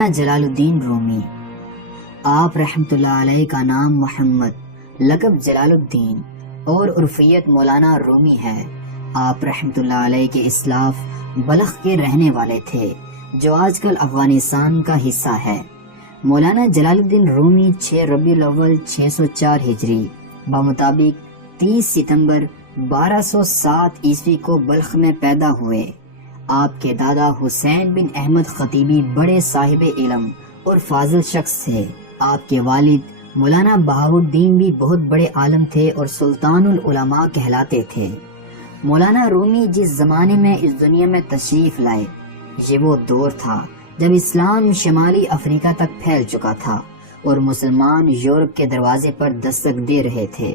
جلال الدین رومی، آپ رحمت اللہ علیہ کا نام محمد، لقب جلال الدین اور عرفیت مولانا رومی ہے۔ آپ رحمت اللہ علیہ کے اسلاف بلخ کے رہنے والے تھے جو آج کل افغانستان کا حصہ ہے۔ مولانا جلال الدین رومی 6 ربیع الاول 604 ہجری بمطابق 30 ستمبر 1207 عیسوی کو بلخ میں پیدا ہوئے۔ آپ کے دادا حسین بن احمد خطیبی بڑے صاحب علم اور فاضل شخص تھے۔ آپ کے والد مولانا بہاؤالدین بھی بہت بڑے عالم تھے اور سلطان العلماء کہلاتے تھے۔ مولانا رومی جس زمانے میں اس دنیا میں تشریف لائے، یہ وہ دور تھا جب اسلام شمالی افریقہ تک پھیل چکا تھا اور مسلمان یورپ کے دروازے پر دستک دے رہے تھے۔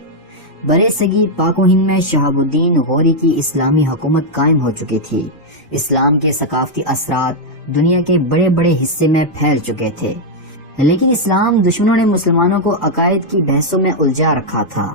برے صغیر پاک و ہند میں شہاب الدین غوری کی اسلامی حکومت قائم ہو چکی تھی۔ اسلام کے ثقافتی اثرات دنیا کے بڑے بڑے حصے میں پھیل چکے تھے، لیکن اسلام دشمنوں نے مسلمانوں کو عقائد کی بحثوں میں الجھا رکھا تھا،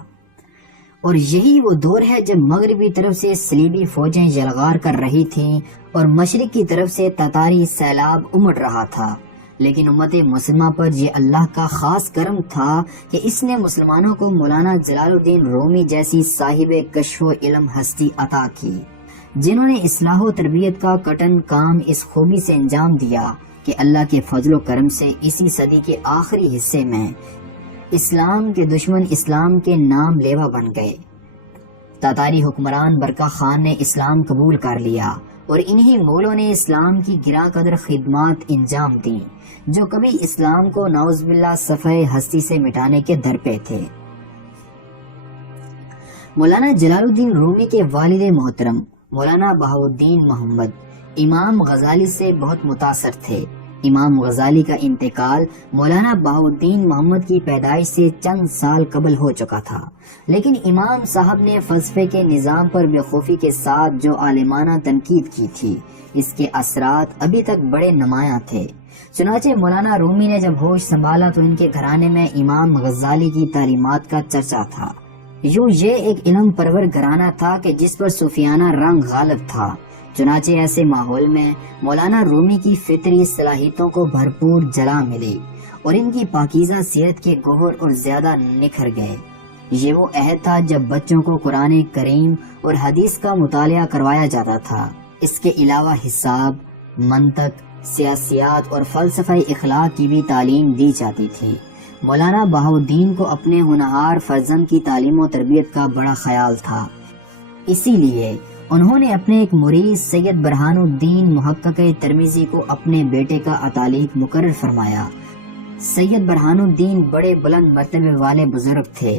اور یہی وہ دور ہے جب مغربی طرف سے صلیبی فوجیں یلغار کر رہی تھیں اور مشرق کی طرف سے تتاری سیلاب امڑ رہا تھا۔ لیکن امت مسلمہ پر یہ اللہ کا خاص کرم تھا کہ اس نے مسلمانوں کو مولانا جلال الدین رومی جیسی صاحب کشف و علم ہستی عطا کی، جنہوں نے اصلاح و تربیت کا کٹن کام اس خوبی سے انجام دیا کہ اللہ کے فضل و کرم سے اسی صدی کے آخری حصے میں اسلام کے دشمن اسلام کے نام لیوا بن گئے۔ تاتاری حکمران برقع خان نے اسلام قبول کر لیا اور انہی مغلوں نے اسلام کی گراں قدر خدمات انجام دیں جو کبھی اسلام کو نعوذ باللہ صفحہ ہستی سے مٹانے کے در پہ تھے۔ مولانا جلال الدین رومی کے والد محترم مولانا بہاؤالدین محمد امام غزالی سے بہت متاثر تھے۔ امام غزالی کا انتقال مولانا بہاؤالدین محمد کی پیدائش سے چند سال قبل ہو چکا تھا، لیکن امام صاحب نے فلسفے کے نظام پر بے خوفی کے ساتھ جو عالمانہ تنقید کی تھی، اس کے اثرات ابھی تک بڑے نمایاں تھے۔ چنانچہ مولانا رومی نے جب ہوش سنبھالا تو ان کے گھرانے میں امام غزالی کی تعلیمات کا چرچا تھا۔ یوں یہ ایک علم پرور گھرانہ تھا کہ جس پر صوفیانہ رنگ غالب تھا۔ چنانچہ ایسے ماحول میں مولانا رومی کی فطری صلاحیتوں کو بھرپور جلا ملی اور ان کی پاکیزہ سیرت کے گوہر اور زیادہ نکھر گئے۔ یہ وہ عہد تھا جب بچوں کو قرآن کریم اور حدیث کا مطالعہ کروایا جاتا تھا۔ اس کے علاوہ حساب، منطق، سیاسیات اور فلسفہ اخلاق کی بھی تعلیم دی جاتی تھی۔ مولانا بہاؤالدین کو اپنے ہونہار فرزند کی تعلیم و تربیت کا بڑا خیال تھا، اسی لیے انہوں نے اپنے ایک مرید سید برہان الدین محقق ترمذی کو اپنے بیٹے کا اتالیق مقرر فرمایا۔ سید برہان الدین بڑے بلند مرتبے والے بزرگ تھے۔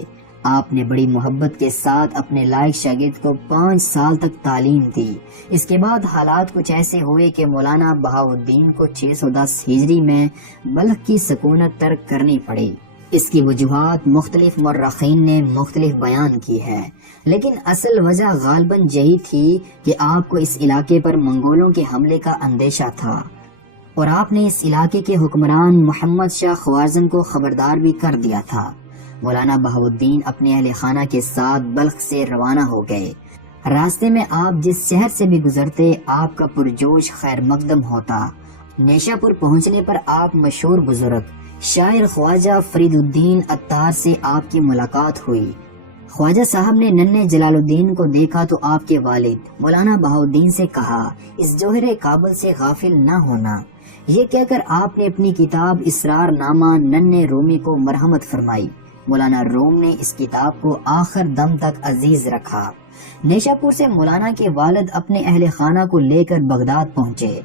آپ نے بڑی محبت کے ساتھ اپنے لائق شاگرد کو 5 سال تک تعلیم دی۔ اس کے بعد حالات کچھ ایسے ہوئے کہ مولانا بہاؤالدین کو 610 ہجری میں بلخ کی سکونت ترک کرنی پڑی۔ اس کی وجوہات مختلف مورخین نے مختلف بیان کی ہے، لیکن اصل وجہ غالباً یہی تھی کہ آپ کو اس علاقے پر منگولوں کے حملے کا اندیشہ تھا، اور آپ نے اس علاقے کے حکمران محمد شاہ خوارزم کو خبردار بھی کر دیا تھا۔ مولانا بہاؤالدین اپنے اہل خانہ کے ساتھ بلخ سے روانہ ہو گئے۔ راستے میں آپ جس شہر سے بھی گزرتے آپ کا پرجوش خیر مقدم ہوتا۔ نیشا پور پہنچنے پر آپ مشہور بزرگ شاعر خواجہ فرید الدین عطار سے آپ کی ملاقات ہوئی۔ خواجہ صاحب نے ننھے جلال الدین کو دیکھا تو آپ کے والد مولانا بہاؤالدین سے کہا، اس جوہر کابل سے غافل نہ ہونا۔ یہ کہہ کر آپ نے اپنی کتاب اسرار نامہ ننھے رومی کو مرحمت فرمائی۔ مولانا روم نے اس کتاب کو آخر دم تک عزیز رکھا۔ نیشا پور سے مولانا کے والد اپنے اہل خانہ کو لے کر بغداد پہنچے۔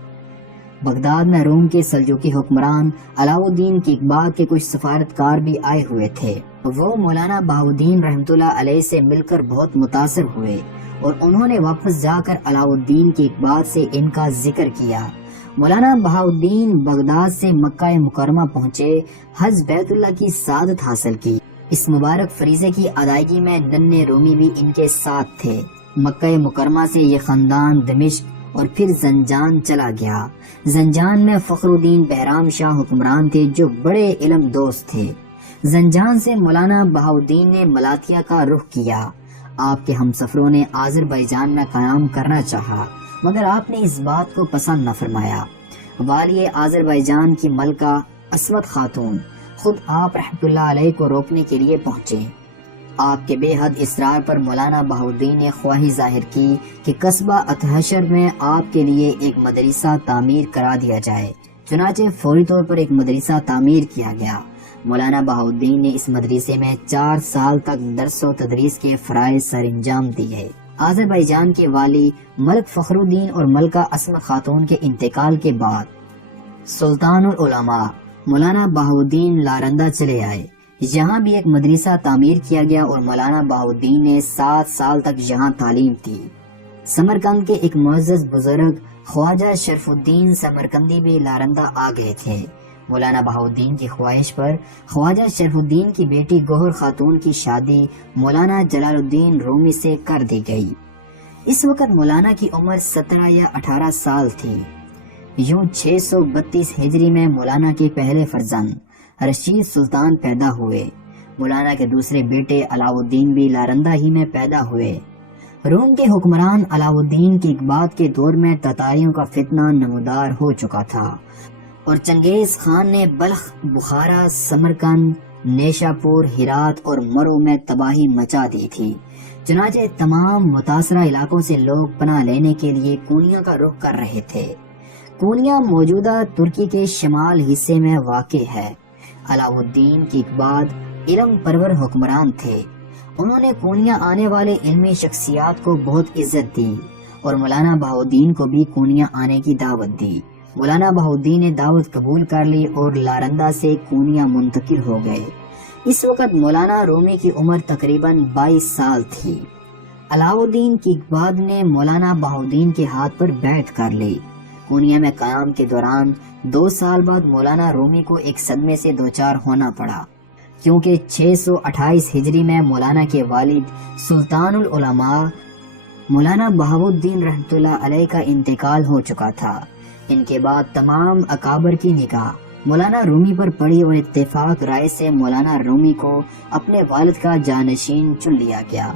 بغداد میں روم کے سلجوقی حکمران علاؤ الدین کیقباد کے کچھ سفارتکار بھی آئے ہوئے تھے۔ وہ مولانا بہاؤالدین رحمت اللہ علیہ سے مل کر بہت متاثر ہوئے اور انہوں نے واپس جا کر علاؤ الدین کیقباد سے ان کا ذکر کیا۔ مولانا بہاؤالدین بغداد سے مکہ مکرمہ پہنچے، حج بیت اللہ کی سعادت حاصل کی۔ اس مبارک فریضے کی ادائیگی میں ننھے رومی بھی ان کے ساتھ تھے۔ مکہ مکرمہ سے یہ خاندان دمشق اور پھر زنجان چلا گیا۔ زنجان میں فخر الدین بہرام شاہ حکمران تھے جو بڑے علم دوست تھے۔ زنجان سے مولانا بہاؤالدین نے ملاتیا کا رخ کیا۔ آپ کے ہمسفروں نے آذربائیجان میں قیام کرنا چاہا، مگر آپ نے اس بات کو پسند نہ فرمایا۔ والی آذربائیجان کی ملکہ عصمت خاتون خود آپ رحمۃ اللہ علیہ کو روکنے کے لیے پہنچے۔ آپ کے بے حد اصرار پر مولانا بہاؤالدین نے خواہی ظاہر کی کہ قصبہ اطہشر میں آپ کے لیے ایک مدرسہ تعمیر کرا دیا جائے۔ چنانچہ فوری طور پر ایک مدرسہ تعمیر کیا گیا۔ مولانا بہاؤالدین نے اس مدرسے میں 4 سال تک درس و تدریس کے فرائض سر انجام دیے۔ آذربائیجان کے والی ملک فخر الدین اور ملکہ عصمت خاتون کے انتقال کے بعد سلطان العلماء مولانا بہاؤالدین لارندہ چلے آئے۔ یہاں بھی ایک مدرسہ تعمیر کیا گیا اور مولانا بہاؤالدین نے 7 سال تک یہاں تعلیم دی۔ سمرقند کے ایک معزز بزرگ خواجہ شرف الدین سمرقندی بھی لارندہ آ گئے تھے۔ مولانا بہاؤالدین کی خواہش پر خواجہ شرف الدین کی بیٹی گوہر خاتون کی شادی مولانا جلال الدین رومی سے کر دی گئی۔ اس وقت مولانا کی عمر 17 یا 18 سال تھی۔ یوں 632 ہجری میں مولانا کے پہلے فرزند رشید سلطان پیدا ہوئے۔ مولانا کے دوسرے بیٹے علاؤ الدین بھی لارندہ ہی میں پیدا ہوئے۔ روم کے حکمران علاؤ الدین کی اقباط کے دور میں تتاریوں کا فتنہ نمودار ہو چکا تھا اور چنگیز خان نے بلخ، بخارا، سمرقند، نیشا پور، ہرات اور مرو میں تباہی مچا دی تھی۔ چنانچہ تمام متاثرہ علاقوں سے لوگ پناہ لینے کے لیے کونیا کا رخ کر رہے تھے۔ کونیا موجودہ ترکی کے شمال حصے میں واقع ہے۔ علاؤ الدین کی اقباط علم پرور حکمران تھے۔ انہوں نے کونیا آنے والے علمی شخصیات کو بہت عزت دی اور مولانا بہاؤالدین کو بھی کونیا آنے کی دعوت دی۔ مولانا بہاؤالدین نے دعوت قبول کر لی اور لارندہ سے کونیا منتقل ہو گئے۔ اس وقت مولانا رومی کی عمر تقریباً 22 سال تھی۔ علاؤ الدین کی اقباط نے مولانا بہاؤالدین کے ہاتھ پر بیعت کر لی۔ کونیا میں قیام کے دوران 2 سال بعد مولانا رومی کو ایک صدمے سے دوچار ہونا پڑا، کیونکہ 628 ہجری میں مولانا کے والد سلطان العلماء مولانا بہاؤالدین رحمۃ اللہ علیہ کا انتقال ہو چکا تھا۔ ان کے بعد تمام اکابر کی نگاہ مولانا رومی پر پڑی اور اتفاق رائے سے مولانا رومی کو اپنے والد کا جانشین چن لیا گیا۔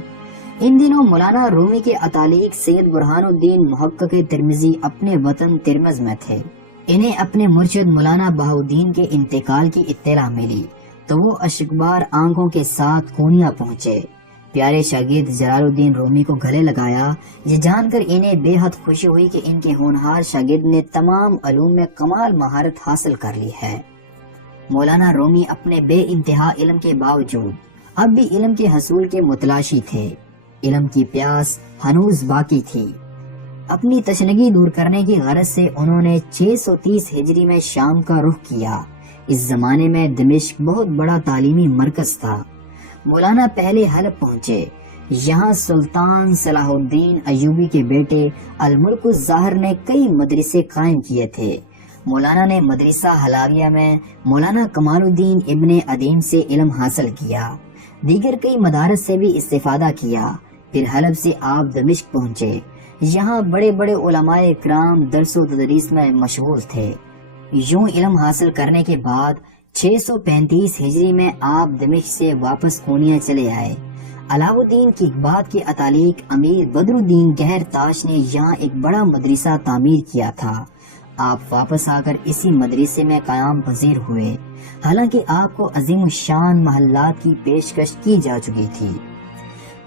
ان دنوں مولانا رومی کے اتالیق سید برہان الدین محقق ترمذی اپنے وطن ترمز میں تھے۔ انہیں اپنے مرشد مولانا بہاؤالدین کے انتقال کی اطلاع ملی تو وہ اشکبار آنکھوں کے ساتھ کونیا پہنچے۔ پیارے شاگرد جلال الدین رومی کو گلے لگایا۔ یہ جان کر انہیں بے حد خوشی ہوئی کہ ان کے ہونہار شاگرد نے تمام علوم میں کمال مہارت حاصل کر لی ہے۔ مولانا رومی اپنے بے انتہا علم کے باوجود اب بھی علم کے حصول کے متلاشی تھے۔ علم کی پیاس ہنوز باقی تھی۔ اپنی تشنگی دور کرنے کی غرض سے انہوں نے 630 ہجری میں شام کا رخ کیا۔ اس زمانے میں دمشق بہت بڑا تعلیمی مرکز تھا۔ مولانا پہلے حلب پہنچے۔ یہاں سلطان صلاح الدین ایوبی کے بیٹے الملک الظاہر نے کئی مدرسے قائم کیے تھے۔ مولانا نے مدرسہ حلاویہ میں مولانا کمال الدین ابن ادیم سے علم حاصل کیا۔ دیگر کئی مدارس سے بھی استفادہ کیا۔ پھر حلب سے آپ دمشق پہنچے۔ یہاں بڑے بڑے علماء اکرام درس و تدریس میں مشغول تھے۔ یوں علم حاصل کرنے کے بعد 635 ہجری میں آپ دمشق سے واپس کونیا چلے آئے۔ علاؤ الدین کی اقباط کے اتالیق امیر بدر الدین گہر تاش نے یہاں ایک بڑا مدرسہ تعمیر کیا تھا۔ آپ واپس آ کر اسی مدرسے میں قیام پذیر ہوئے، حالانکہ آپ کو عظیم الشان محلات کی پیشکش کی جا چکی تھی۔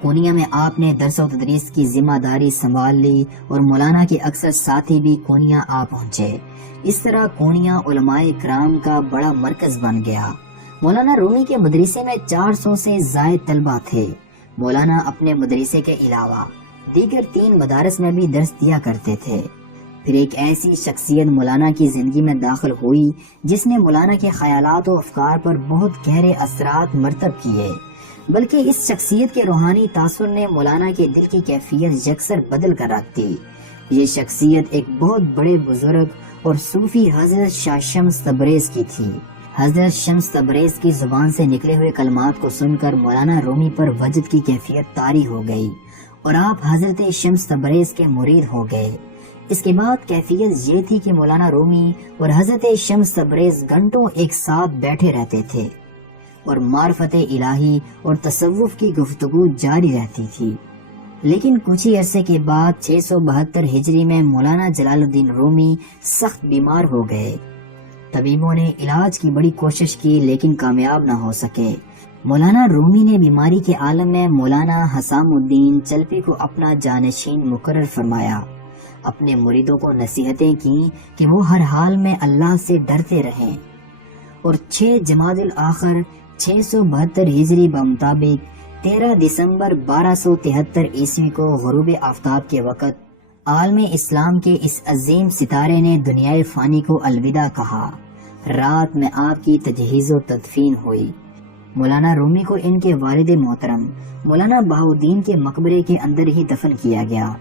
کونیا میں آپ نے درس و تدریس کی ذمہ داری سنبھال لی اور مولانا کے اکثر ساتھی بھی کونیا آ پہنچے۔ اس طرح کونیا علماء کرام کا بڑا مرکز بن گیا۔ مولانا رومی کے مدرسے میں 400 سے زائد طلبہ تھے۔ مولانا اپنے مدرسے کے علاوہ دیگر 3 مدارس میں بھی درس دیا کرتے تھے۔ پھر ایک ایسی شخصیت مولانا کی زندگی میں داخل ہوئی جس نے مولانا کے خیالات و افکار پر بہت گہرے اثرات مرتب کیے، بلکہ اس شخصیت کے روحانی تاثر نے مولانا کے دل کی کیفیت یکسر بدل کر رکھ دی۔ یہ شخصیت ایک بہت بڑے بزرگ اور صوفی حضرت شاہ شمس تبریز کی تھی۔ حضرت شمس تبریز کی زبان سے نکلے ہوئے کلمات کو سن کر مولانا رومی پر وجد کی کیفیت طاری ہو گئی اور آپ حضرت شمس تبریز کے مرید ہو گئے۔ اس کے بعد کیفیت یہ تھی کہ مولانا رومی اور حضرت شمس تبریز گھنٹوں ایک ساتھ بیٹھے رہتے تھے اور معرفت الہی اور تصوف کی گفتگو جاری رہتی تھی۔ لیکن کچھ ہی عرصے کے بعد 672 ہجری میں مولانا جلال الدین رومی سخت بیمار ہو گئے۔ طبیبوں نے علاج کی بڑی کوشش کی لیکن کامیاب نہ ہو سکے۔ مولانا رومی نے بیماری کے عالم میں مولانا حسام الدین چلپی کو اپنا جانشین مقرر فرمایا۔ اپنے مریدوں کو نصیحتیں کی کہ وہ ہر حال میں اللہ سے ڈرتے رہیں، اور 6 جمادی الاخر 672 ہجری بمطابق 13 دسمبر 1273 عیسوی کو غروب آفتاب کے وقت عالم اسلام کے اس عظیم ستارے نے دنیائے فانی کو الوداع کہا۔ رات میں آپ کی تجہیز و تدفین ہوئی۔ مولانا رومی کو ان کے والد محترم مولانا بہاؤالدین کے مقبرے کے اندر ہی دفن کیا گیا۔